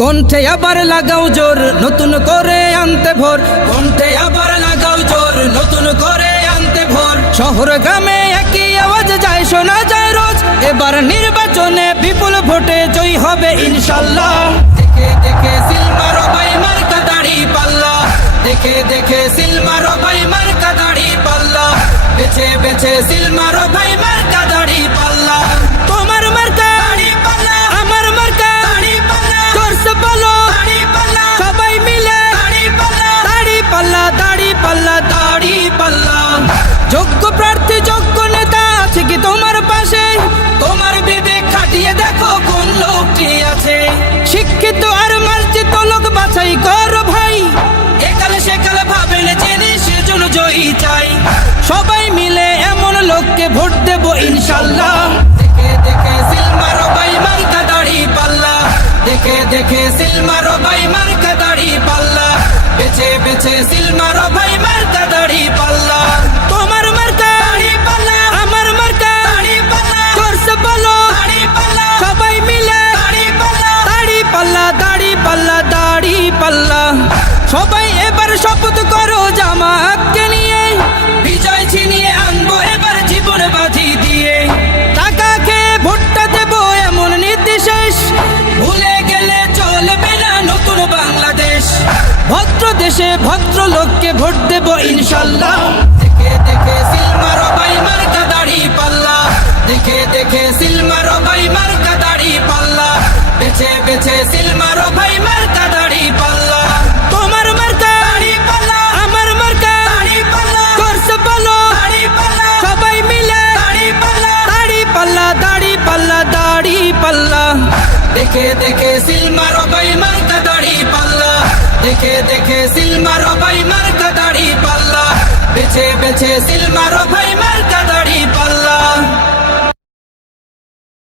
কণ্ঠে আবার লাগাও জোর নতুন করে আনতে ভোর, কণ্ঠে আবার লাগাও জোর নতুন করে আনতে ভোর। শহর গ্রামে একই আওয়াজ যায় শোনা যায় রোজ, এবার নির্বাচনে বিপুল ভোটে জয়ী হবে ইনশাল্লাহ। দেখে দেখে সিল মারো ভাই মার্কা দাড়ি পাল্লা, দেখে দেখে সিল মারো ভাই মার্কা দাড়ি পাল্লা, বেছে বেছে সিল মারো ভাই মার্কা দাড়ি পাল্লা। তোমার মার্কা দাড়ি পাল্লা, আমার মার্কা দাড়ি পাল্লা, জোরসে বলো দাড়ি পাল্লা, সবাই মিলে দাড়ি পাল্লা, দাড়ি পাল্লা, দাড়ি পাল্লা, দাড়ি পাল্লা। যোগ্য প্রার্থী যোগ্য নেতা আছে কি তোমার পাশে? তোমার বিবেক খাটিয়ে দেখো কোন লোকটি আছে। শিক্ষিত আর মার্জিত লোক বাছাই করো ভাই, একালে সেকালে ভাবেন জেনে সেজন্য জয়ী চাই। সবাই মিলে এমন লোককে ভোট দেব ইনশাল্লাহ। দেখে দেখে সিল মারো ভাই মার্কা দাড়ি পাল্লা, দেখে দেখে সিল মারো ভাই মার্কা দাড়ি পাল্লা, বেছে বেছে সিল মারো ভাই মার্কা দাড়ি পাল্লা। তোমার মার্কা দাড়ি পাল্লা, আমার মার্কা দাড়ি পাল্লা, জোরসে বলো দাড়ি পাল্লা, সবাই মিলে দাড়ি পাল্লা, দাড়ি পাল্লা, দাড়ি পাল্লা, দাড়ি পাল্লা। সবাই এবার শপথ করো জামাতকে নিয়ে, বিজয় ছিনিয়ে আনবো এবার জীবন বাজি দিয়ে। টাকা খেয়ে ভোটটা দেবো এমন নীতি শেষ, ভুলে গেলে চলবে না নতুন বাংলাদেশ। ভদ্র দেশে ভদ্র লোককে ভোট দেব ইনশাল্লাহ। দেখে দেখে সিল মারো ভাই মার্কা দাড়ি পাল্লা, দেখে দেখে সিল মারো ভাই মার্কা দাড়ি পাল্লা, বেছে বেছে সিল মারো ভাই মার্কা দাড়ি পাল্লা। তোমার মার্কা দাড়ি পাল্লা, আমার মার্কা দাড়ি পাল্লা, জোরসে বলো দাড়ি পাল্লা, সবাই মিলে দাড়ি পাল্লা, দাড়ি পাল্লা, দাড়ি পাল্লা, দাড়ি পাল্লা। দেখে দেখে সিল মারো ভাই মার্কা দাড়ি পাল্লা, দেখে দেখে সিল মারো ভাই মার্কা দাড়ি পাল্লা, বেছে বেছে সিল মারো ভাই